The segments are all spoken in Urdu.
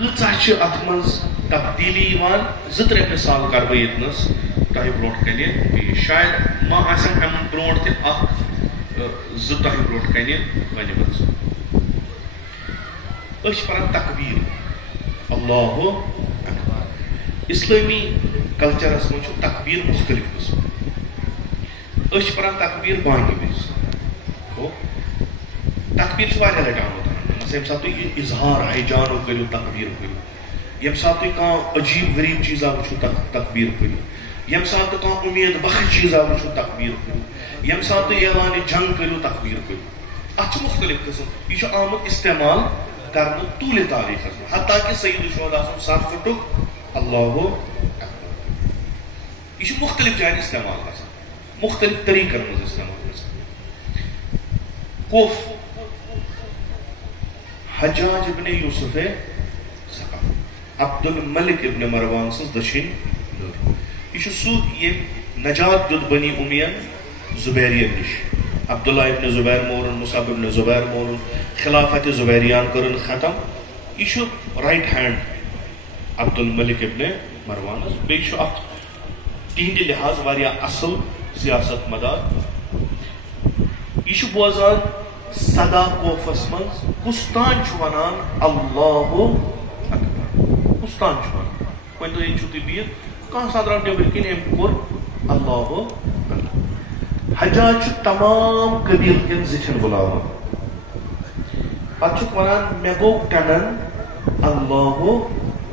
کۭژاہ ات منٛز تبدیلی یِوان 2-3 مثال کر بہٕ ییٚتنَس تۄہہِ برونٛٹھ کَنہِ پیش شاید ما آسن اَمہِ برونٛٹھ تہِ 1-2 تۄہہِ برونٛٹھ کَنہِ ؤنمٕژ. أسۍ چھِ پَران تکبیٖر اللہ اکبر. اسلٲمی کلچرس منٛز چھُ تکبیٖر مختلف قٕسم. أسۍ چھِ پَران تکبیٖر بانگہِ وِزِ. تکبیٖر چھُ واریاہ لٹہِ آمُت ییٚمہِ ساتہٕ تُہۍ اظہار ہیجانُک کٔرِو تکبیٖر کٔرِو, ییٚمہِ ساتہٕ تُہۍ کانٛہہ عجیٖب غریٖب چیٖزا وٕچھِو تکبیٖر کٔرِو, ییٚمہِ ساتہٕ تُہۍ کانٛہہ اُمید بخش چیٖزا وٕچھِو تکبیٖر کٔرِو, ییٚمہِ ساتہٕ تُہۍ اعلانہِ جنگ کٔرِو تکبیٖر کٔرِو. اتھ چھِ مختلف قٕسم. یہِ چھُ آمُت استعمال کرنہٕ طوٗلہِ تاریٖخس منٛز, حتیٰ کہِ سید الشہداء سُنٛد سر پھُٹُکھ اللہ اکبر. یہِ چھُ مختلف جاین استعمال گژھان, مختلف طریٖقن منٛز استعمال گژھان. کوف حجاج ابن یوسف ثقف عبد الملک ابن مروان سٕنٛز دٔچھِنۍ نٔر. یہِ چھُ سُہ ییٚمۍ نجات دیُت بنی اُمین زُبیریَن نِش. عبداللہ ابن زبیر مورُن, مصعب ابن زبیر مورُن, خلافت زبیریان کٔرٕن ختم. یہِ چھُ رائٹ ہینڈ عبد الملک ابن مروانس. بیٚیہِ چھُ اتھ تِہنٛدِ لحاظ واریاہ اصل سیاست مدار. یہِ چھُ بوزان صدا کوفس منٛز کُستان چھُ ونان اللہ اکبر. کُستان چھُ ونان, وۄنۍ تُہۍ چھِو تُہۍ بِہِتھ, کانٛہہ سا درٛاو نیبٕرۍ کِنۍ أمۍ کوٚر اللہ اکبر. حجاج چھُ تمام قبیٖل کٮ۪ن زِٹھٮ۪ن بُلاوان, پتہٕ چھُکھ ونان مےٚ گوٚو ٹنن اللہ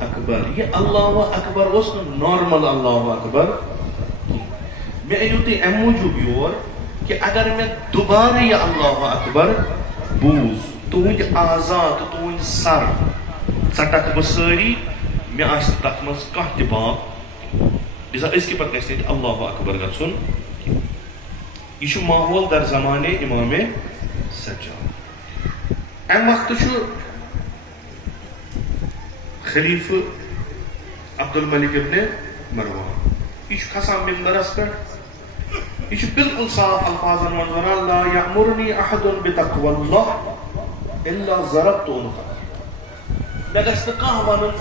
اکبر. یہِ اللہ اکبر اوس نہٕ نارمل اللہ اکبر کینٛہہ. مےٚ أنِو تُہۍ امہِ موٗجوٗب یور کہ اگر میں دوبارہ یہ اللہ اکبر بوز, تہنٛدۍ اعضا تہٕ تہنٛدۍ سر ژٹکھ بہٕ سٲری, مےٚ آسہِ نہٕ تتھ منٛز کانٛہہ تہِ باپ. لہذا أزکہِ پتہٕ گژھِ نہٕ اللہ اکبر گژھُن. یہ چھُ ماحول در زمانے امام سجاد. امہِ وقتہٕ چھُ خلیفہ عبد الملک ابن مروان. یہ چھُ کھسان ممبرس پٮ۪ٹھ, یہ چھُ بالکل صاف الفاظن منٛز ونان لا یأمرنی احد بتقوی اللہ الا ضربت عنقہ. مےٚ گژھِ نہٕ کانٛہہ ونُن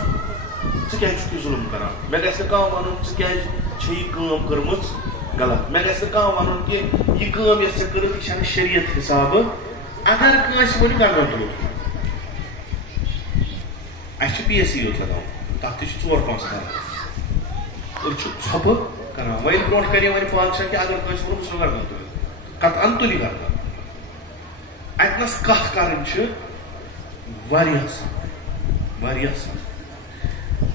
ژٕ کیازِ چھُکھ یہِ ظُلم کران, مےٚ گژھِ نہٕ کانٛہہ ونُن ژٕ کیازِ چھےٚ یہِ کٲم کٔرمٕژ غلط, مےٚ گژھِ نہٕ کانٛہہ ونُن کہِ یہِ کٲم یۄس ژےٚ کٔرٕتھ یہِ چھنہٕ شریعت حسابہٕ. اگر کٲنٛسہِ ؤنِو گنڈن تُلِو. اَسہِ چھِ پی ایس سی یوت لگاوُن, تتھ تہِ چھِ 4-5 أسۍ چھِ ژھۄپہٕ کران. وۄنۍ برونٛٹھ کرے وۄنۍ پادشاہ کہِ اگر کٲنٛسہِ ووٚن سُہ گردن تُلِو, قطعن تُلہِ گردن. اتنس کتھ کرٕنۍ چھِ واریاہ سخ, واریاہ سخ.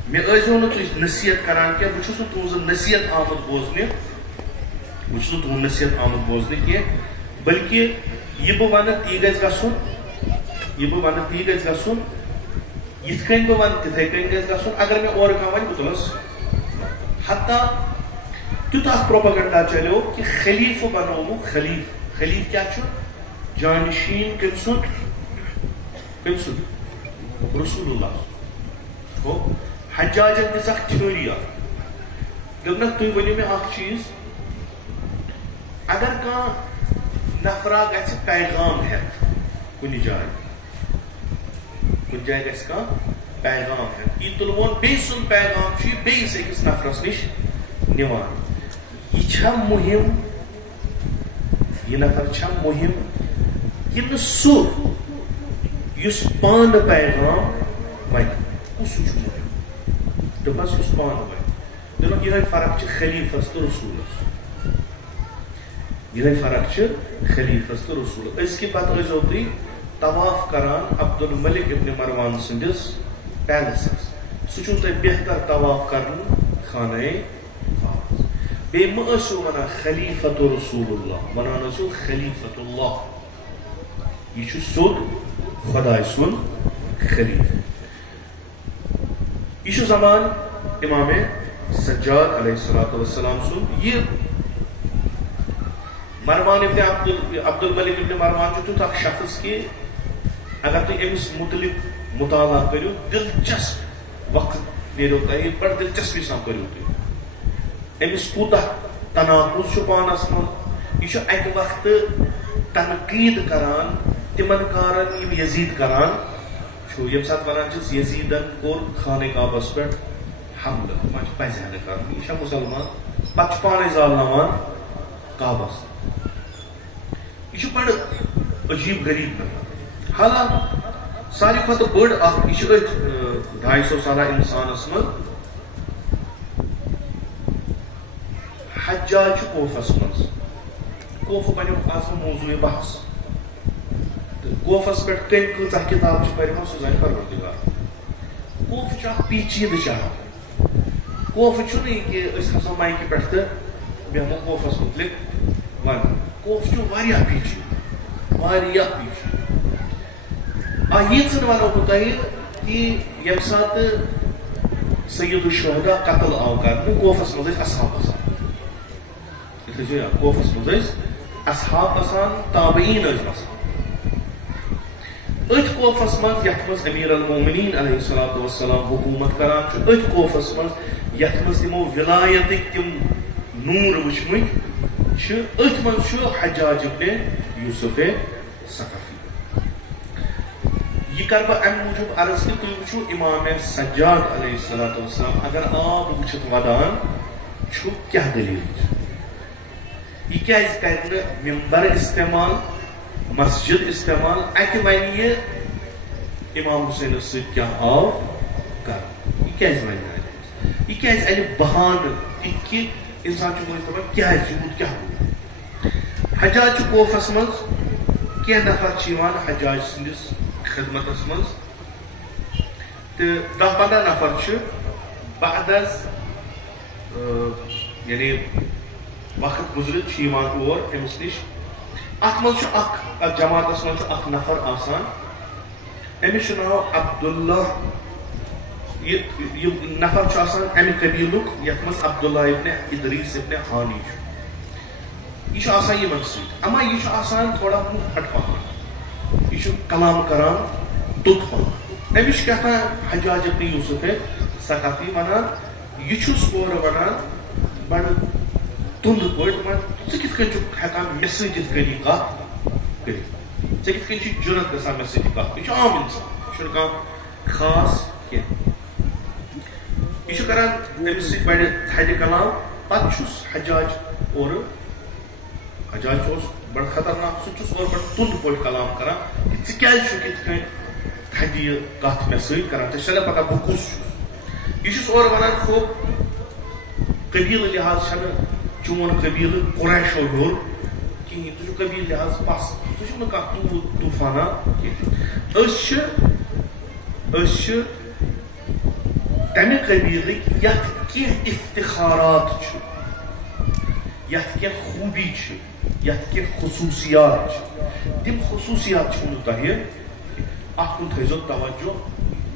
مےٚ ٲسۍزیو نہٕ تُہۍ نصیحت کران کینٛہہ, بہٕ چھُس نہٕ تُہنٛز نصیحت آمُت بوزنہِ, بہٕ چھُس نہٕ تُہنٛد نصیحت آمُت بوزنہِ کینٛہہ, بلکہِ یہِ بہٕ ونہٕ تی گژھِ گژھُن, یہِ بہٕ ونہٕ تی گژھِ گژھُن, یِتھ کٔنۍ بہٕ ونہٕ تِتھٕے کٔنۍ گژھِ گژھُن. اگر مےٚ اورٕ کانٛہہ ونہِ بہٕ تُلس. حتیٰ تیوٗتاہ پروپیگنڈا چلیو کہ خلیفہ بنووُکھ خلیف. خلیف کیٛاہ چھُ؟ جانشین کٔمۍ سُنٛد؟ کٔمۍ سُنٛد؟ رسول اللہ. گوٚو حجاجن دِژ اکھ تھیوری اکھ, دوٚپنکھ تُہۍ ؤنِو مےٚ اکھ چیٖز, اگر کانٛہہ نفرا گژھِ پیغام ہٮ۪تھ کُنہِ جایہِ, کُنہِ جایہِ گژھِ کانٛہہ پیغام ہٮ۪تھ, یہِ تُلوون بیٚیہِ سُنٛد پیغام چھُ یہِ بیٚیِس أکِس نفرس نِش نِوان. یہِ چھا مُہِم, یہِ نفر چھا مُہِم کِنہٕ سُہ یُس پانہٕ پیغام وَنہِ, کُس چھُ مُہِم؟ دوٚپمس یُس پانہٕ وَنہِ. دوٚپُکھ یِہے فرق چھِ خلیفس تہٕ رسوٗلس, یِہے فرق چھِ خلیفس تہٕ رسوٗلس. أزکہِ پتہٕ ٲسۍزیو تُہۍ طواف کران عبد الملک ابن مروان سٕنٛدِس پیلسس, سُہ چھُو تۄہہِ بہتر طواف کرُن خانہ کعبس. بیٚیہِ مہٕ ٲسِو ونان خلیفت رسول اللہ, ونان ٲسِو خلیفت اللہ. یہِ چھُ سیوٚد خۄداے سُنٛد خلیفہ. یہِ چھُ زمان امام سجاد علیہ الصلوۃ والسلام سُنٛد. یہِ مروان ابن عبد الملک ابن مروان چھُ تیُتھ اکھ شخص کہ اگر تُہۍ أمِس متعلق مطالعہ کٔرِو دلچسپ وقت نیرو تۄہہِ, بڑٕ دلچسپی سان کٔرِو تُہۍ. أمِس کوٗتاہ تناقض چھُ پانس منٛز. یہِ چھُ اکہِ وقتہٕ تنقیٖد کران تِمن کارن یِم یزیٖد کران یم سات ونان یزیدن کور خانہ کعبس پہ حملہ وہاں پزہ کر یہ مسلمان پتہ پانے زالناوان کعبس یہ بڑ عجیب غریب نفر حالانکہ ساری کھت بڑ یہ 250 سالہ انسانس من حجاج کوفس مز کوف بنو آز موضوع بحث کوفس پہ کم کۭژاہ کتاب پرمژ سہ زانہِ پروردگار کوف پیچیدٕ جگہ کوف چھُنہٕ یہِ کہِ أسۍ کھسو مایکہِ پٮ۪ٹھ تہٕ بیٚہمو کوفس متعلق ونُن کوف چھُ واریاہ پیچیدٕ واریاہ پیچیدٕ ییٖژن ونو بہٕ تۄہہِ کہِ ییٚمہِ ساتہٕ سید الشہدا قتل آو کرنہٕ کوفس منٛز ٲسۍ اصحاب آسان کوفس منٛز ٲسۍ اصحاب آسان تابعین ٲسۍ آسان أتھۍ کوفس منٛز یتھ منٛز امیر المومنین علیہ الصلوۃ والسلام حکومت کران چھُ أتھۍ کوفس منٛز یتھ منٛز تمو ولایتٕکۍ تِم نوٗر وٕچھمٕتۍ چھِ أتھۍ منٛز چھُ حجاج ابن یوسف ثقفی یہ کر بہ امہ موجود عرض کہ تُہۍ وٕچھِو امام سجاد علیہ الصلوۃ والسلام اگر آب وٕچھِتھ ودان چھُ کیاہ دلیل چھِ یہ کیازِ کرِ نہٕ ممبر استعمال مسجد استعمال اتہ ون یہ امام حسینس سۭتۍ کیاہ آو کر یہ کیازِ ون یہ کیازِ انہِ بہانہٕ یِتھ کہ انسان چھُ وۄنۍ دپان کیازِ یوٗت کیاہ گوٚو حجاج چھُ کوفس منٛز کینٛہہ نفر چھِ یِوان حجاج سٕنٛدِس خدمتس منٛز تہٕ 10-15 نفر چھِ بعد از یعنی وقت گُزرِتھ چھِ یِوان اور أمِس نِش اتھ منٛز چھُ اکھ جماعتس منٛز چھُ اکھ نفر آسان أمِس چھُ ناو عبداللہ یہِ نفر چھُ آسان امہِ قبیٖلُک یتھ منٛز عبداللہ ابن ادریس ابن ہانی چھُ یہِ چھُ آسان یِمن سۭتۍ اما یہِ چھُ آسان تھوڑا پھٹ پہن یہ کلام کران توٚت پہن أمِس چھُ کیٛاہ تام حجاج ابن یوسف ثقفی ونان یہ چھُس اورٕ ونان بڑٕ تُند پٲٹھۍ ژٕ کِتھ کٔنۍ چھُکھ ہٮ۪کان مےٚ سۭتۍ یِتھ کٔنی کتھ کٔرِتھ ژےٚ کِتھ کٔنۍ چھِ جُرت گژھان مےٚ سۭتۍ کتھ یہِ چھُ عام انسان یہِ چھُنہٕ کانٛہہ خاص کینٛہہ یہ کران أمِس سۭتۍ بڑِ تھدِ کلام پتہٕ چھُس حجاج اورٕ حجاج اوس بڑٕ خطرناک سُہ چھُس اورٕ بڑٕ تُند پٲٹھۍ کلام کران کہ ژٕ کیازِ چھُکھ یِتھ کٔنۍ تھدِ یہِ کتھ مےٚ سۭتۍ کران ژےٚ چھےٚ نہ پتہ بہٕ کُس چھُس یہِ چھُس اورٕ ونان خوب قبیٖلہٕ لحاظ چھنہٕ چون قبیٖلہٕ قریشو ہیوٚر کِہیٖنۍ ژٕ چھُکھ قبیٖلہٕ لحاظ پس ژٕ چھُکھ نہٕ کانٛہہ تیوٗت طوٗفانا کینٛہہ أسۍ چھِ تمہِ قبیٖلٕکۍ یتھ کینٛہہ افتخارات چھِ یتھ کینٛہہ خوٗبی چھِ یتھ کینٛہہ خصوٗصیات چھِ تِم خصوٗصیات چھِو نہٕ تۄہہِ اتھ کُن تھٲیزیو توجہ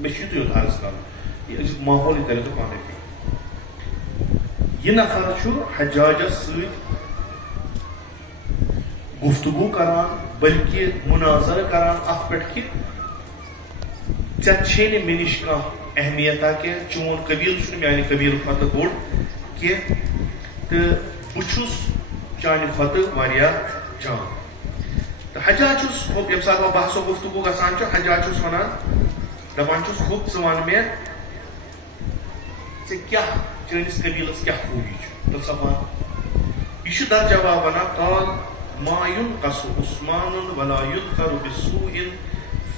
مےٚ چھُ یُتُے یوت عرض کرُن یہِ أزیُک ماحول یہِ ترِ تۄہہِ پانے فِکرِ یہ نفر چھُ حجاجس سۭتۍ گفتگو کران بلکہ مناظر کران ات پٮ۪ٹھ کہ ژےٚ چھے نہٕ مےٚ نِش کانٛہہ اہمیتا کینٛہہ چون قبیٖلہٕ چھُنہٕ میانہِ قبیٖلہٕ کھۄتہٕ بوٚڑ کینٛہہ تہٕ بہٕ چھُس چانہِ کھۄتہٕ واریاہ جان تہٕ حجاج چھُس ییٚمہِ ساتہٕ وۄنۍ بحث و گفتگو گژھان چھُ حجاج چھُس ونان دپان چھُس خوب ژٕ ون مےٚ ژےٚ کیاہ چٲنِس قبیٖلس کیاہ خوٗبی چھُ تیٚلہِ سا ون یہِ چھُ در جواب ونان قال ما ينقص عثمان ولا يذكر بسوء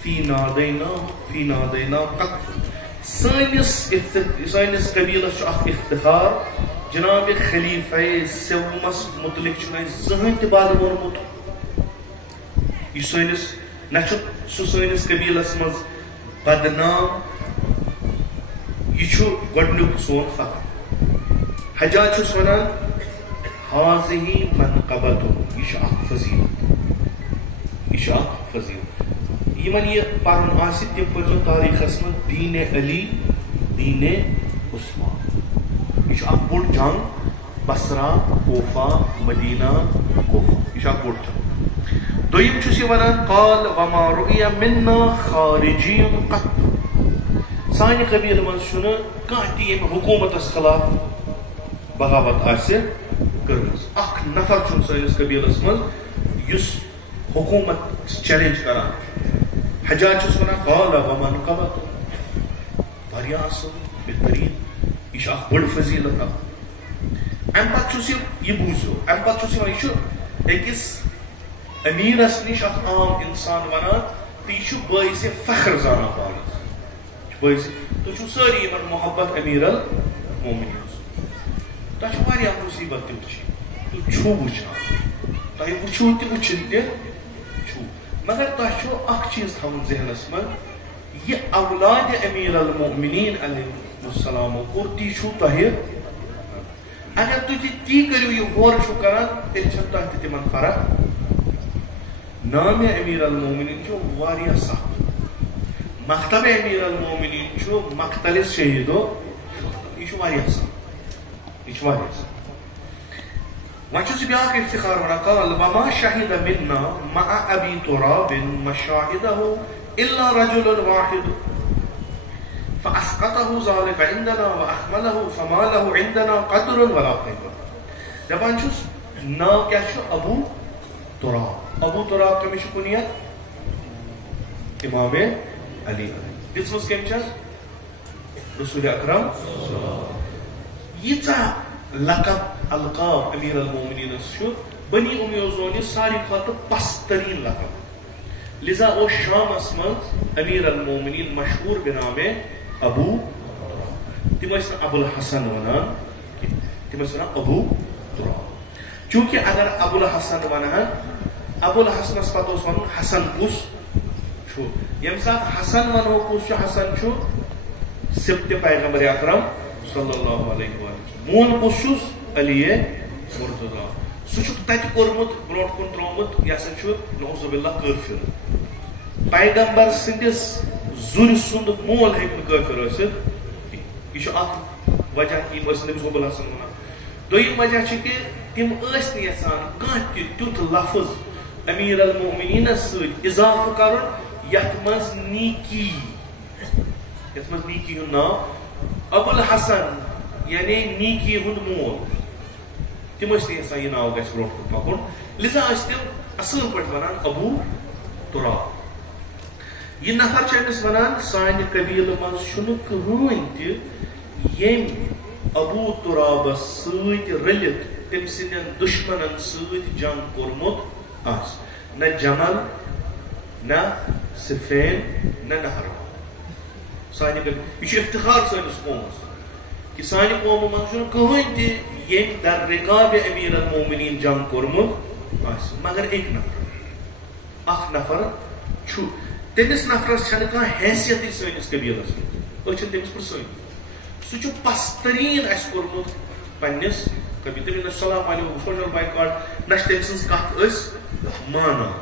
في نادينا قط سٲنِس قبیٖلس چھُ اکھ افتخار جناب خلیفہ سومس متعلق چھُنہٕ اَسہِ زٕہٕنۍ تہِ بد ووٚنمُت یہِ سٲنِس نہ چھُ سُہ سٲنِس قبیٖلس منٛز بدنام یہِ چھُ گۄڈنیُک سون فخر حجاج چھُس ونان حاضہی منقبتُ یہ چھُ اکھ فضیلت یمن یہ پرُن آسہِ تِم پٔرزیٚو تاریٖخس منٛز دیٖنِ علی دیٖنِ عثمان یہ چھُ اکھ بوٚڑ جنگ بصرا کوفہ مدینہ کوفہ یہ چھُ اکھ بوٚڑ جنگ دوٚیِم چھُس یہِ ونان قال وما رُئِیَ منا خارجی قط سانہِ قبیٖلہٕ منٛز چھُنہٕ کانٛہہ تہِ ییٚمہِ حکوٗمتس خلاف بغاوت آسہِ کٔرمٕژ اکھ نفر چھُنہٕ سٲنِس قبیٖلس منٛز یُس حکوٗمت چیلینج کران چھُ حجاج چھُس وَنان قال ومن قبط واریاہ اصل بہترین یہ چھِ اکھ بٔڑ فضیلت اکھ امہِ پتہٕ چھُس یہِ بوٗزِو امہِ پتہٕ چھُس یِوان یہِ چھُ أکِس أمیٖرس نِش اکھ عام اِنسان وَنان تہٕ یہِ چھُ باعثِ فخر زانان پانس باعث تُہۍ چھِو سٲری یِمن محبت أمیٖر المومنیٖن تۄہہِ چھُ واریاہ مُصیبت تہِ وٕچھِنۍ تُہۍ چھُو وٕچھان تۄہہِ وٕچھِو تہِ وٕچھِنۍ تہِ چھُو مگر تۄہہِ چھُو اکھ چیٖز تھاوُن ذہنس منٛز یہِ اولادِ أمیٖر المومنیٖن علیہ السلامو کوٚر تی چھُو تۄہہِ اگر تُہۍ تہِ تی کٔرِو یہِ غورٕ چھُو کران تیٚلہِ چھےٚ تۄہہِ تہِ تِمن فرق نامِ أمیٖر المومنیٖن چھُ واریاہ سخت مکتب أمیٖر المومنیٖن چھُ مقتلِ شہیٖدو یہِ چھُ واریاہ سخت یہ واریاہ سخت وۄنۍ چھُس بیٛاکھ افتخار وَنان قال وما شهد منا مع ابي تراب مشاهده الا رجل واحد فاسقطه ذلك عندنا واحمله فما له عندنا قدر ولا قيمه دپان چھُس ناو کیٛاہ چھُ ابو تراب ابو تراب کٔمِس چھِ کُنیت امام علی دِژمٕژ کٔمۍ چھَس رسول اکرم ییٖژاہ لقب القاب أمیٖر المومنیٖنس چھُ بنی امیو زون یہِ ساروی کھۄتہٕ پست تریٖن لقب لذا اوس شامس منٛز أمیٖر المومنیٖن مشہوٗر بنامے ابو تِم ٲسۍ نہٕ ابو الحسن وَنان کینٛہہ تِم ٲسۍ وَنان ابو تراب چوٗنکہِ اگر ابو الحسن وَنہن ابو الحسنس پتہٕ اوس وَنُن حسن کُس چھُ ییٚمہِ ساتہٕ حسن وَنہو کُس چھُ حسن چھُ سِبتِ پیغمبر اکرم صلی اللہ علیہ وسلم مون کُس چھُس علی مرتضیٰ سُہ چھُکھ تتہِ کوٚرمُت برونٛٹھ کُن ترٛوومُت یہِ ہسا چھُ نعوذ باللہ کٲفِر پیغمبر سٕنٛدِس زُرِ سُنٛد مول ہیٚکہِ نہٕ کٲفِر ٲسِتھ یہِ چھُ اکھ وجہ کہِ یِم ٲسۍ نبی ابو الحسن وَنان دوٚیِم وجہ چھُ کہِ تِم ٲسۍ نہٕ یژھان کانٛہہ تہِ تیُتھ لفظ أمیٖر المومنیٖنس سۭتۍ اضافہٕ کرُن یتھ منٛز نیکی ہُنٛد ناو ابو الحسن یعنی نیکی ہُنٛد مول تِم ٲسۍ نہٕ یژھان یہِ ناو گژھِ برونٛٹھ کُن پکُن لذا ٲسۍ تِم اصل پٲٹھۍ ونان ابو تراب یہِ نفر چھُ أمِس ونان سانہِ قبیلہٕ منٛز چھُنہٕ کٕہٕنۍ تہِ ییٚمۍ ابو ترابس سۭتۍ رٔلِتھ تٔمۍ سٕنٛدٮ۪ن دُشمنن سۭتۍ جنگ کوٚرمُت آسہِ نہ جمل نہ صفین نہ نہروان سانہِ قبیلہٕ یہِ چھُ افتخار سٲنِس قومس کہ سانہِ قومہٕ منٛز چھُنہٕ کٕہٕنۍ تہِ ییٚمۍ در رِقابِ أمیٖر المومنیٖن جنگ کوٚرمُت آسہِ مگر اکھ نفر چھُ تٔمِس نفرس چھنہٕ کانٛہہ حیثیتٕے سٲنِس قبیلس منٛز أسۍ چھِنہٕ تٔمِس پرژھٲنی سُہ چھُ پستریٖن اسہِ کوٚرمُت پننِس قبیلہٕ تٔمِس نہ سلام علیکُم سوشل بایکاٹ نہ چھِ تٔمۍ سٕنٛز کتھ أسۍ مانان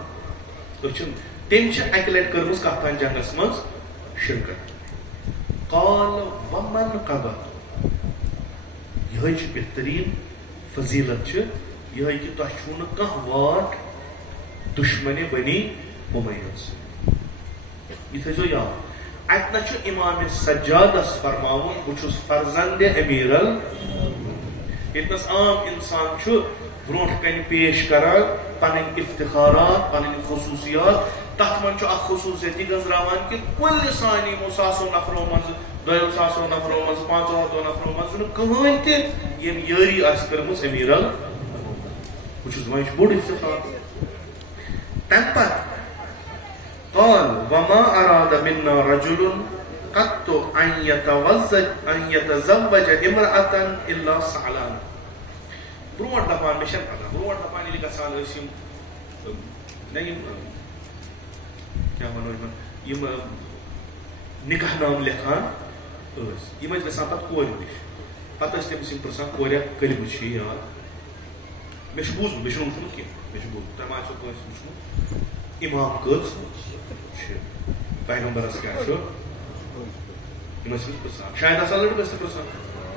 أسۍ چھِنہٕ تٔمۍ چھِ اکہِ لٹہِ کٔرمٕژ کتھ تانۍ جنگس منٛز شرکت قال ومن قبط یہے چھِ بہترین فضیلت چھِ یہے کہ تۄہہِ چھُو نہٕ کانٛہہ واٹ دُشمنہِ بنی اُمَیّہ سۭتۍ یہِ تھٲیزیو یاد اتہِ نہ چھُ امام سجادس فرماوُن بہٕ چھُس فرزندِ أمیٖر ییٚتنس عام انسان چھُ برونٛٹھ کنہِ پیش کران پنٕنۍ افتخارات پنٕنۍ خصوٗصیات تتھ منٛز چھُ اکھ خصوٗصیت یہِ گنٛزراوان کہ کُلہِ سانہِ یِمو ساسو نفرو منٛزٕ 200 نفرو منٛز 500 نفرو منٛز چھُنہٕ کٕہٕنۍ تہِ ییٚمۍ یٲری آسہِ کٔرمٕژ أمیٖر بہٕ چھُس وۄنۍ چھُ بوٚڑ افتخار تمہِ پتہٕ قال وما اراد منا رجل قط ان يتزوج امرأة الا سألان برونٛٹھ دپان مےٚ چھنہٕ پتہ برونٛٹھ دپان ییٚلہِ گژھان ٲسۍ یِم کیٛاہ وَنو یِم نکاح نام لیکھان ٲسۍ یِم ٲسۍ گژھان پتہٕ کورِ نِش پتہٕ ٲسۍ تٔمِس یِم پرژھان کورِ کٔلمہٕ چھِ یاد مےٚ چھُ بوٗزمُت مےٚ چھُنہٕ وٕچھمُت کینٛہہ مےٚ چھُ بوٗزمُت تۄہہِ ما آسیو کٲنٛسہِ وٕچھمُت امام کٔژ چھِ پیغمبرس کیٛاہ چھُ یِم ٲسۍ أمِس پرژھان شاید آسان لڑکہٕ ٲسۍ پرژھان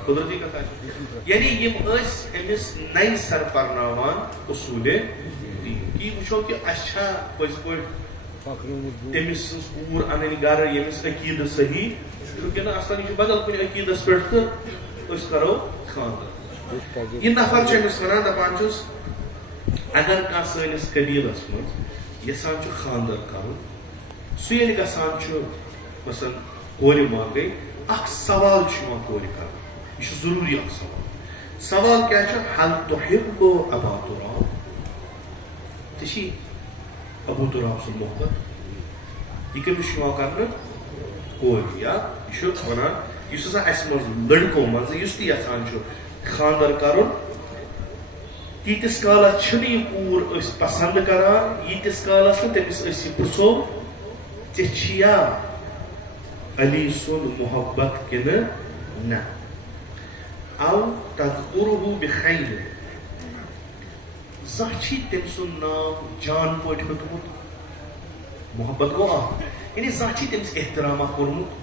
قدرتی کتھ آسہِ یعنی یِم ٲسۍ أمِس نَیہِ سر پرناوان اصوٗلِ دین یہِ وٕچھو کہ اَسہِ چھا پٔزۍ پٲٹھۍ تٔمِس سٕنٛز کوٗر اَنٕنۍ گرٕ ییٚمِس عقیٖدٕ صحیح چھُ کِنہٕ اصلاً یہِ چھُ بدل کُنہِ عقیٖدس پٮ۪ٹھ تہٕ أسۍ کرو خانٛدر یہِ نفر چھُ أمِس ونان دپان چھُس اگر کانٛہہ سٲنِس قبیٖلس منٛز یژھان چھُ خانٛدر کرُن سُہ ییٚلہِ گژھان چھُ مثلاً کورِ مانگے اکھ سوال چھُ یِوان کورِ کرنہٕ یہِ چھُ ضروٗری اکھ سوال کیٛاہ چھُ حل تحب ابا تراب ژےٚ چھِ ابو تراب سُنٛد محبت یہِ کٔمِس چھُ یِوان کرنہٕ کورِ یا یہِ چھُ ونان یُس ہسا اسہِ منٛز لڑکو منٛز یُس تہِ یژھان چھُ خاندر کرُن تیٖتِس کالس چھِنہٕ یہِ کوٗر أسۍ پسنٛد کران ییٖتِس کالس نہٕ تٔمِس أسۍ یہِ پرژھو ژےٚ چھِیا علی سُنٛد محبت کِنہٕ نہ او تذکرہ بخیر زانٛہہ چھی تٔمۍ سُنٛد ناو جان پٲٹھۍ ہیوٚتمُت محبت گوٚو اکھ یعنی زانٛہہ چھی تٔمِس احترامہ کوٚرمُت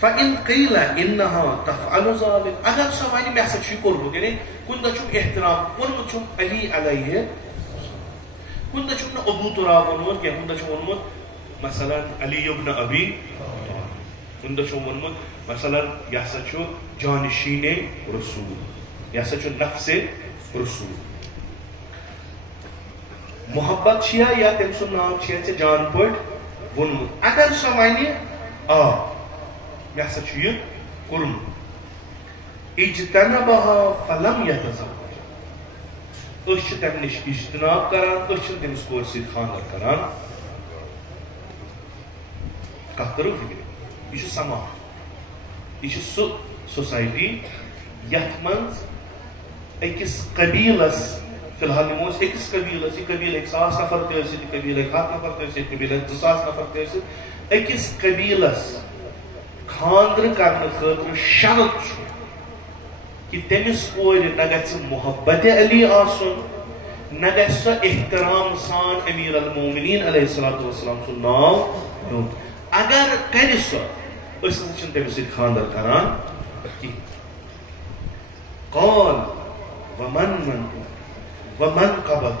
فإن قیل انها تفعل ذلك اگر سۄ وَنہِ مےٚ ہسا چھُ یہِ کوٚرمُت یعنی کُنہِ دۄہ چھُم احترام کوٚرمُت چھُم علی علیہ کُنہِ دۄہ چھُم نہٕ ابو تراب ووٚنمُت کینٛہہ کُنہِ دۄہ چھُم ووٚنمُت مثلاً علی ابن ابی کُنہِ دۄہ چھُم ووٚنمُت مثلاً یہِ ہسا چھُ جانشین رسول یہِ ہسا چھُ نفس رسول محبت چھیا یا تٔمۍ سُنٛد ناو چھیا ژےٚ جان پٲٹھۍ ووٚنمُت اگر سۄ وَنہِ آ مےٚ ہسا چھُ یہِ کوٚرمُت اجتنبها فلم یتزوج أسۍ چھِ تمہِ نِش اجتناب کران أسۍ چھِنہٕ تٔمِس کورِ سۭتۍ خاندر کران کتھ کٔرو فکر یہِ چھُ سماج یہِ چھُ سُہ سوسایٹی یتھ منٛز أکِس قبیٖلس فی الحال نِمو أسۍ أکِس قبیٖلس یہِ قبیٖل ہیٚکہِ 1,000 نفر تہِ ٲسِتھ یہِ قبیٖل ہیٚکہِ 100 نفر تہِ ٲسِتھ یہِ قبیٖل ہیٚکہِ 2,000 نفر تہِ ٲسِتھ أکِس قبیٖلس خاندر کرنہٕ خٲطرٕ شرط چھُ کہ تٔمِس کورِ نہ گژھِ محبت علی آسُن نہ گژھِ سۄ احترام سان امیر المومنین علیہ الصلوۃ والسلام سُنٛد ناو ہیوٚن اگر کرِ سۄ أسۍ ہسا چھِنہٕ تٔمِس سۭتۍ خاندر کران کِہیٖنۍ قال ومن قبض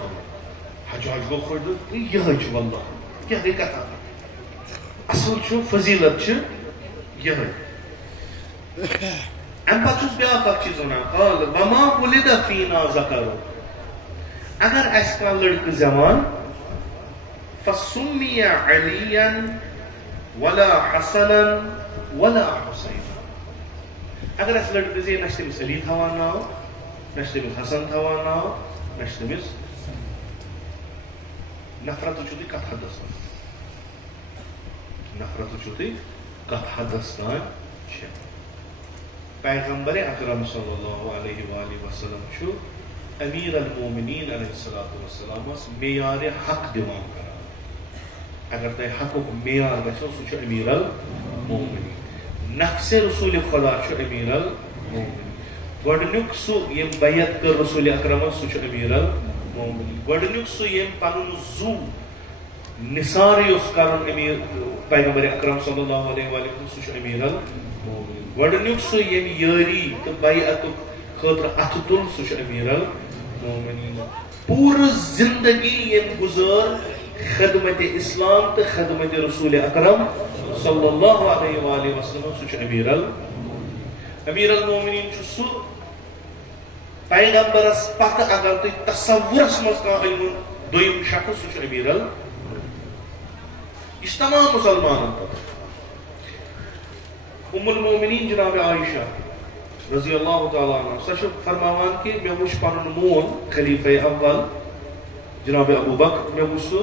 حجاج گوٚو خۄش یِہے چھُ واللہ کیٛاہ گٔے کتھا اصل چھُ فضیلت چھِ یِہے امہِ پتہٕ چھُس بیٛاکھ اکھ چیٖز ونان قال وما ولد فینا ذکر اگر اسہِ کانٛہہ لڑکہٕ زٮ۪وان فسُمی علیا ولا حسنا ولا حسینا اگر اسہِ لڑکہٕ زیٚیہِ نہ چھِ تٔمِس علی تھاوان ناو نہ چھِ تٔمِس حسن تھاوان ناو نہ چھِ تٔمِس نفرت چھُو تُہۍ کتھ حدس تام نفرت چھُو تُہۍ کتھ حدس تام چھِ پیغمبر اکرم صلی اللہ علیہ وآلہ وسلم چھُ امیر المومنین علیہ الصلوۃ والسلامس معیار حق دِوان کران اگر تۄہہِ حقُک معیار گژھیو سُہ چھُ امیر المومنین نفس رسول خدا چھُ امیر المومنین گۄڈنیُک سُہ ییٚمۍ بیعت کٔر رسول اکرمس سُہ چھُ امیر المومنین گۄڈنیُک سُہ ییٚمۍ پنُن زُو نثار یوٚس کرُن امیر پیغمبر اکرم صلی اللہ علیہ وآلہ وسلم سُہ چھُ امیر المومنین گۄڈنیُک سُہ ییٚمۍ یٲری تہٕ بیعتُک خٲطرٕ اتھٕ تُل سُہ چھُ امیر المومنین پوٗرٕ زندگی ییٚمۍ گُزٲر خدمت اسلام تہٕ خدمت رسول اکرم صلی اللہ علیہ وآلہ وسلم سُہ چھُ امیر المومنین چھُ سُہ پیغمبرس پتہٕ اگر تُہۍ تصورس منٛز کانٛہہ أنۍوُن دوٚیِم شخص سُہ چھُ امیر یہِ چھُ تمام مُسلمانن پتہٕ ام المومنین جناب عائشہ رضی اللہ تعالیٰ عنہ سۄ چھِ فرماوان کہ مےٚ وٕچھ پنُن مول خلیفہ اول جناب ابو بکر مےٚ وٕچھ سُہ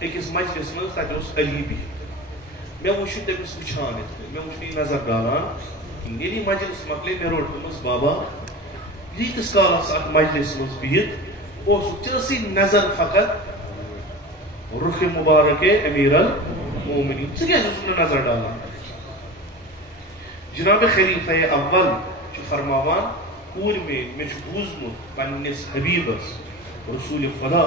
أکِس مجلس منٛز تتہِ اوس علی بِہِتھ مےٚ وٕچھ یہِ تٔمِس وٕچھان مےٚ وٕچھ نہٕ یہِ نظر ڈالان ییٚلہِ یہِ مجلس مۄکلے مےٚ روٚٹ دوٚپمس بابا ییٖتِس کالس اتھ مجلس منٛز بِہِتھ اوسُکھ ژےٚ ٲسٕے نظر فقط رُخ مبارک امیر المومنین ژٕ کیٛازِ اوسُکھ نہٕ نظر ڈالان جناب خلیفہ اول چھُ فرماوان کوٗر مےٚ چھُ بوٗزمُت پننِس حبیبس رسول خدا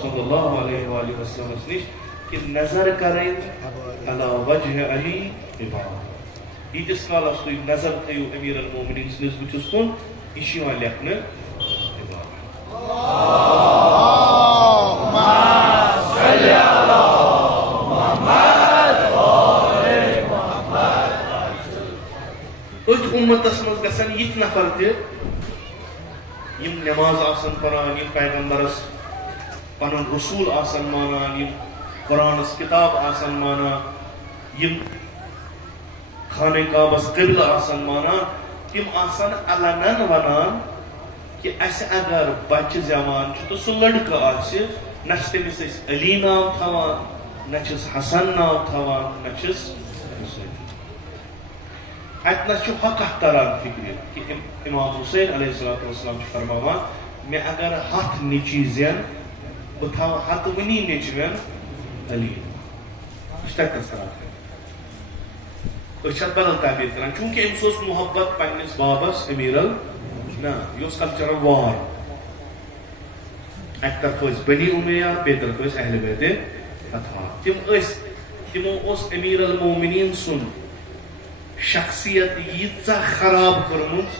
صلی اللہ علیہ وآلہ وسلمس نِش کہ نظر کرٕنۍ علی وجہ علی عبادت ییٖتِس کالس تُہۍ نظر تھٲیِو امیر المومنین سٕنٛدِس بٕتھِس کُن یہِ چھُ یِوان لیکھنہٕ أتھۍ اُمتس منٛز گژھن یِتھۍ نفر تہِ یِم نٮ۪ماز آسن پران یِم پیغمبرس پنُن رسول آسن مانان یِم قرآنس کتاب آسان مانا یم خانہ کعبس قبل آسان مانا تم آسان علنن ونان کہ اس اگر بچہ زیوان تو سہ لڑکہ آسہ نہ تمس علی ناو تھوان نہ حسن ناو تھوان نہ حسین اتنا حقہ تران فکر کہ امام حسین علیہ السلام فرماوان میں اگر ہتھ نیچی زین بہ تھو ہتھ ونی نیچوین علی تتس تران بدل تعبیر کران چونکہ امس محبت پنس بابس امیر نا یہ کلچرل وار اک طرف بنی امیہ بی طرف اہل بیت اطہار تمو امیر المومنین سن شخصیت ییژا خراب کرمت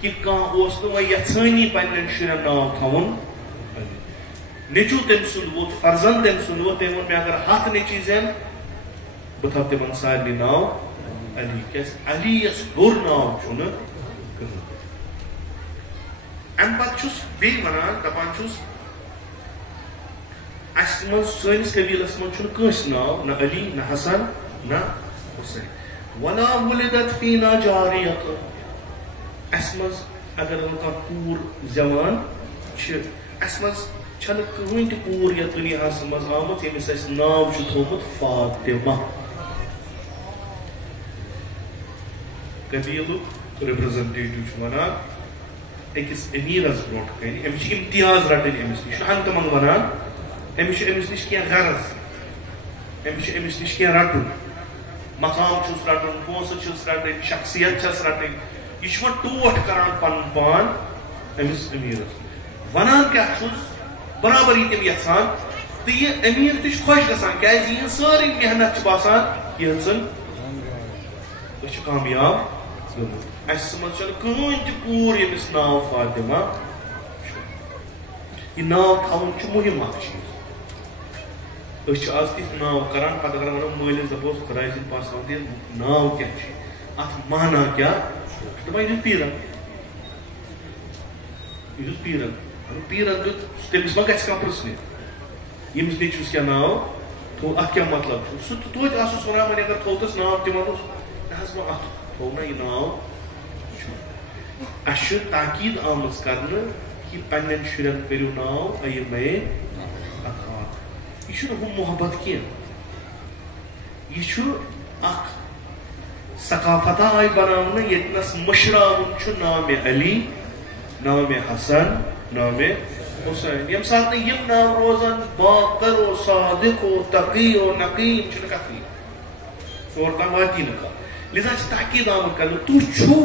کہ کھانا یژھانی پنن شرین ناو تھون نیچو تم سند ووت فرزند تم سند ووت تم وون میں اگر ہتھ نیچی زین بہ تھو تمن سارنی ناو علی کیاز علی یس ہور ناو چھن ام پتہ چھس بیٚیہِ ونان دپان چھس اس من سٲنِس قبیلس من چھُنہٕ کٲنٛسہِ ناو نہ علی نہ حسن نہ حسین ولا ولدت فینا جاریت اس منٛز اگر کانٛہہ کوٗر زیوان چھِ اس منٛز چھنہٕ کٕہٕنۍ تہِ کوٗر یتھ دُنیاہس منٛز آمٕژ ییٚمِس اَسہِ ناو چھُ تھوٚومُت فاطمہ قبیلُک رِپرٛزنٹیٹِو چھُ ونان أکِس أمیٖرس برونٛٹھ کنہِ أمِس چھِ امتیاز رٹٕنۍ أمِس نِش ہن تِمن ونان أمِس چھُ أمِس نِش کینٛہہ غرض أمِس چھُ أمِس نِش کینٛہہ رٹُن مقام چھُس رٹُن پونٛسہٕ چھِس رٹٕنۍ شخصیت چھس رٹٕنۍ یہِ چھُ وۄنۍ ٹوٹھ کران پنُن پان أمِس أمیٖرس ونان کیاہ چھُس برابر یہِ تِم یژھان تہٕ یہِ أمیٖر تہِ چھُ خۄش گژھان کیازِ یِہنٛز سٲرٕے محنت چھِ باسان یِہٕنٛزن أسۍ چھِ کامیاب گٔمٕتۍ اسہِ منٛز چھنہٕ کٕہٕنۍ تہِ کوٗر ییٚمِس ناو فاطمہ چھُ یہِ ناو تھاوُن چھُ مُہِم اکھ چیٖز أسۍ چھِ آز تِتھۍ ناو کران پتہٕ اگر ونو مٲلِس دپوس خۄداے سٕنٛدۍ پاسہٕ دِ ناو کیاہ چھُ اتھ مانا کیاہ دپان یہِ دیُت پیٖرن یہِ دیُت پیٖرن پیٖرن دیُت تٔمِس ما گژھِ کانٛہہ پرژھنہِ ییٚمِس نیٚچوِس کیاہ ناو تھوٚو اتھ کیاہ مطلب چھُ سُہ تہِ توتہِ آسُس ونان وۄنۍ اگر تھوٚوتَس ناو تہِ ونوس نہ حظ وۄنۍ اتھ تھوٚو نا یہِ ناو اسہِ چھُ تاکیٖد آمٕژ کرنہٕ کہ پننٮ۪ن شُرٮ۪ن کٔرِو ناو ائمے اطہار یہ چھُنہٕ ہُہ محبت کینٛہہ یہِ چھُ اکھ ثقافتا آیہِ بناونہٕ ییٚتنس مٔشراوُن چھُ نامِ علی نامِ حسن نامِ حسین ییٚمہِ ساتہٕ نہٕ یِم ناو روزن باقر و صادق و تقی و نقی یِم چھِنہٕ کتھٕے تور تام واتی نہٕ کانٛہہ لہذا چھِ تاکیٖد آمُت کرنہٕ تُہۍ چھُو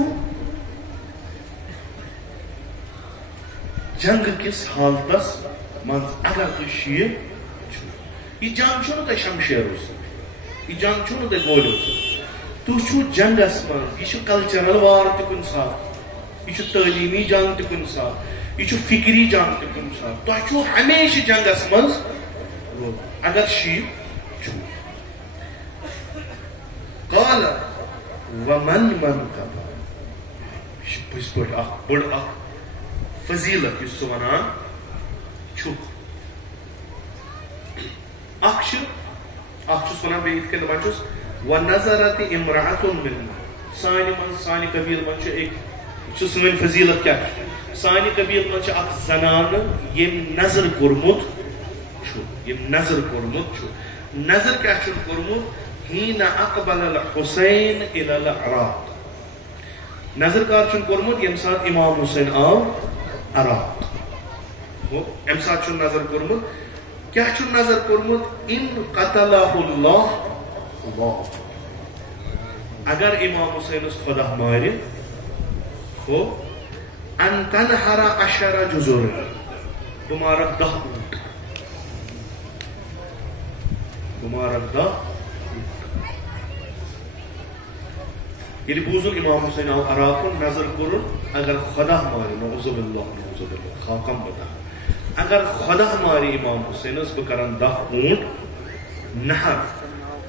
جنگ کس حالتس منٛز اگر تُہۍ شیٖر چھُو یہِ جنگ چھُنہٕ تۄہہِ شمشیرو سۭتۍ یہِ جنگ چھُنہٕ تۄہہِ گولیو سۭتۍ تُہۍ چھُو جنگس منٛز یہِ چھُ کلچرل وار تہِ کُنہِ ساتہٕ یہِ چھُ تعلیٖمی جنگ تہِ کُنہِ ساتہٕ یہِ چھُ فکری جنگ تہِ کُنہِ ساتہٕ تۄہہِ چھُو ہمیشہٕ جنگس منٛز روزُن اگر شیٖر چھُو قال ومن من قضى یہِ چھِ پٔزۍ پٲٹھۍ اکھ بٔڑ اکھ فضیلت یُس سُہ ونان چھُ اکھ چھُس ونان بیٚیہِ یِتھ کٔنۍ دپان چھُس ونظرت امرأة منا سانہِ منٛز سانہِ قبیٖل منٛز چھُ چھُ سٲنۍ فضیلت کیاہ چھِ سانہِ قبیٖل منٛز چھِ اکھ زنانہٕ ییٚمۍ نظر کوٚرمُت چھُ نظر کیاہ چھُن کوٚرمُت حین اقبل الحسین الى العراق نظر کر چھُن کوٚرمُت ییٚمہِ ساتہٕ امام حسین آو عراق امہِ ساتہٕ چھُن نظر کوٚرمُت کیاہ چھُن نظر کوٚرمُت ان قتلہ اللہ اگر امام حسینس خدا مارِ ہو ان تنحر 10 جزر بہٕ مارکھ 10 اونٹ ییٚلہِ بوٗزُن امام حسین آو عراقُن نظر کوٚرُن اگر خدا مارِ نعوذ باللہ خاکم بتا اگر خدا مارِ امام حسینس بہٕ کرن 10 اونٹ نہر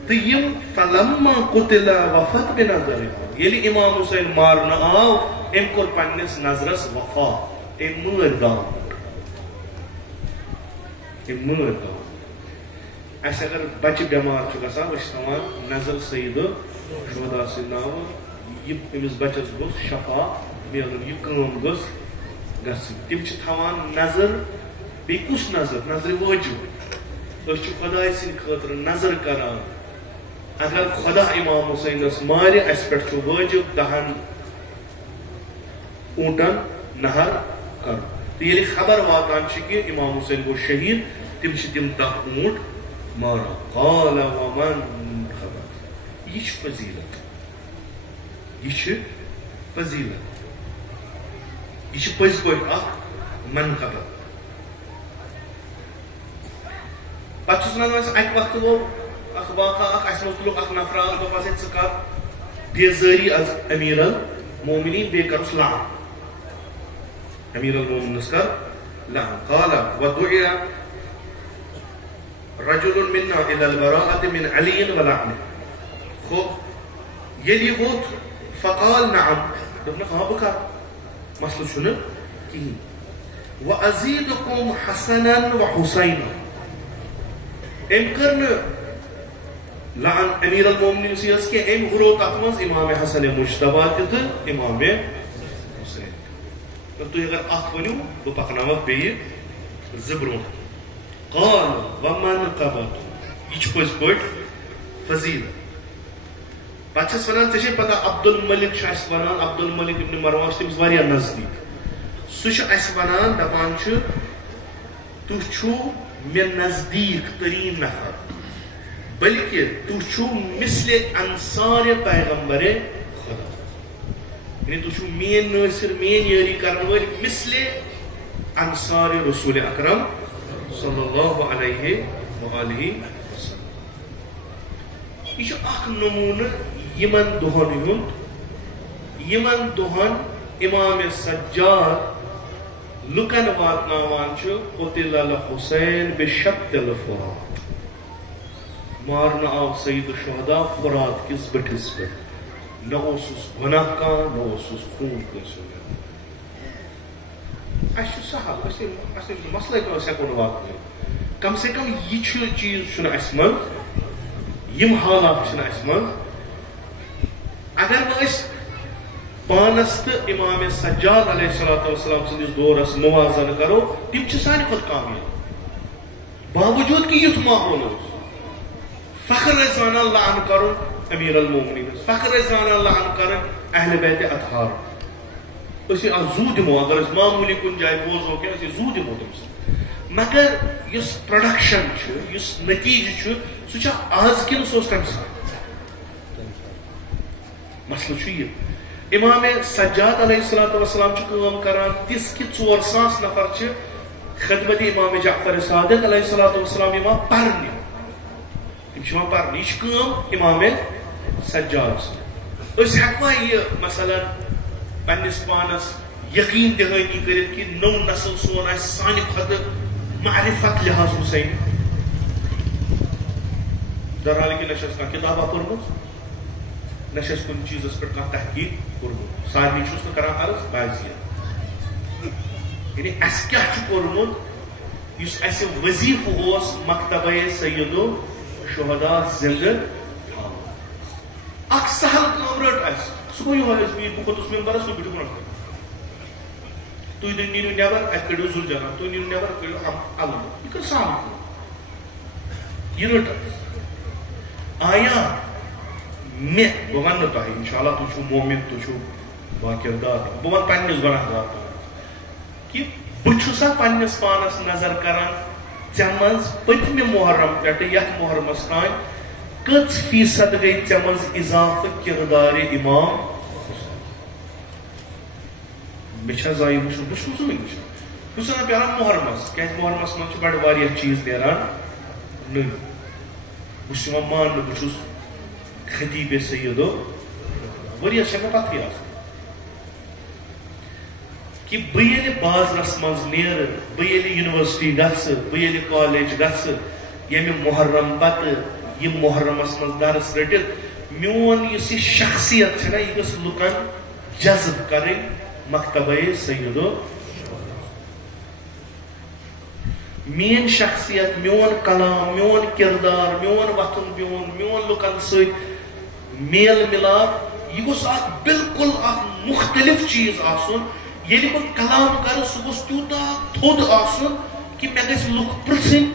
تہٕ یِم فلما قتل وفت بنظر ییٚلہِ امام حسین مارنہٕ آو أمۍ کوٚر پننِس نظرس وفات أمۍ مٲرۍ 10 اونٹ اس اگر بچہ بیمار گژھان اس تھوان نظر سید شہدا سند ناو یہ امس بچس گوس شفا ملن یہ کام گوس گژھن تم تھوان نظر بی کس نظر نظر واجب اس خدا سند خاطر نظر کران اگر خدا امام حسینس مارِ اس پہ واجب 10 اونٹن نہر کر تو یہ خبر واتان کہ امام حسین گو شہید تم تم 10 اونٹ مارا قال ومن خبر یہ فضیلت یہ فضیلت یہ پز پہ من خبر پتہ اکہ وقت گو واقعہ مختلف نفر دس کر بیزاری از امیر المومنین بی کرس لعن امیر المومنین کر لعن قال ودعی رجل منا الى البراءة من علی ولعنه خوب یلی ووت فقال نعم دبنا ہاں بکر مسئلہ چھنے کہیں وازیدکم حسنا وحسینا ام کرن لعن امیر المومنین سیاس کہ ام ہرو تاتمز امام حسن مجتبہ تت امام حسین تو اگر اخ ونیو بہ پکناوک بیہ زبرون قال ومن قبط یہ پز پہ فضیلت پتہ ونان ٹھیک پتہ عبد الملک ونان عبد الملک ابن مروان تمس واریاہ نزدیک سہ ونان دپان تو چھو مے نزدیک ترین نفر بلکہ تو چھو مثل انصار پیغمبر خدا یعنی تو چھو مین ناصر مین یاری کرن ول مثل انصار رسول اکرم صلی اللہ علیہ وآلہ وسلم یہ اخ نمونہ یمن دہن ہند یمن دہن امام سجاد لکن واتناوان قتل الحسین بشق الفرات مارنا آو سید الشہداء فرات کس بٹھس پہ نہ اوسس گناہ کا نہ اوسس خون کس سہل مسئلہ ہیکو واقع کم سے کم یہ چیز اس من یم حالات اس من اگر پانس تو امام سجاد علیہ السلام سندس دورس موازن کرو تم سانہ کھت کامیاب باوجود کہ یھ ماحول فخر زانان لعن کرن امیر المومنین فخر زانان لعن کرن اہل بیت اطہار اسی زو دمو اگر اس معمولی کن جائے بوزو کہ اسی زو دمو تم مگر اس پروڈکشن اس نتیجہ سہ آز کن سوس کم سات مسئلہ یہ امام سجاد علیہ السلام کام کران تس کہ 400 نفر خدمت امام جعفر صادق علیہ السلام پرنہ تم پرنہ یہ امام سجاد ہیکوا یہ مثلا پنس پانس یقین دہانی کرت کہ نو نسل سون سانہ کھت معرفت لحاظ حسین درحال کہ نشس کھانا کتابہ پورمت نشس کن چیزس پہ تحقیق کورمت سارے چھس نا کران عرض بعضیت یعنی اس کیا کورمت اس اس وظیف اوس مکتبہ سید الشہداء زندہ اخ سہل کام رٹ اس سہ گو یہ بہ کھوتس ممبرس تھی بٹھو برو تھی نیرو نیبر ات کڑو زل جان تھی نیرو نیبر کڑو علم یہ کر سام یہ رٹ آیا مے بہ ون تہ انشاءاللہ تھی مومن تھی باکردار بہ ون پنس گناہ گار کہ بہ پنس پانس نظر کران ژے مز پتمہ محرم پہ یتھ محرمس تان کٔژ فیصد گئی ژے مز اضافہ کردار امام مے چھا زائی وچھن بہ چھُس وٕنہِ وٕچھان بہ چھُس پیاران محرمس کیازِ محرمس منٛز چھِ بڑٕ واریاہ چیٖز نیران نٔوۍ بہ چھُس یِوان ماننہٕ بہ چھُس خطیب سیدو ؤریس چھےٚ مےٚ پتہٕے آسان کہ بہ ییٚلہِ بازرس منٛز نیرٕ بہ ییٚلہِ یونیورسٹی گژھٕ بہ ییٚلہِ کالیج گژھٕ ییٚمہِ محرم پتہٕ یہ محرمس منٛز درس رٹت میون اس یہ شخصیت چھنا یہ گژھِ لُکن جذب کرٕنۍ مکتبہ سید مین شخصیت میون کلام میون کردار میون وتھن بہن میون لکن ست میل ملاپ یہ گوس اخ بالکل اخ مختلف چیز آسن ییٚلہِ بہٕ کلام کرٕ سُہ گوٚژھ تیوٗتاہ تھوٚد آسُن کہ مےٚ گژھِ لُکھ پرژھٕنۍ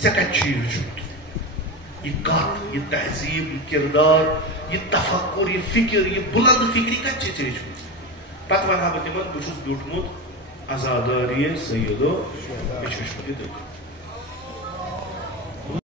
ژےٚ کتہِ چھُے ہیوٚچھمُت یہ کتھ یہ تہذیب یہ کردار یہ تفکر یہ فکر یہ بلند فکری کتہِ چھے ژےٚ ہیٚچھمٕژ پتہٕ ونہٕ ہا بہٕ تِمن بہٕ چھُس بیوٗٹھمُت عزاداری سیدو مےٚ چھُ ہیوٚچھمُت یِتھٕے کٔنۍ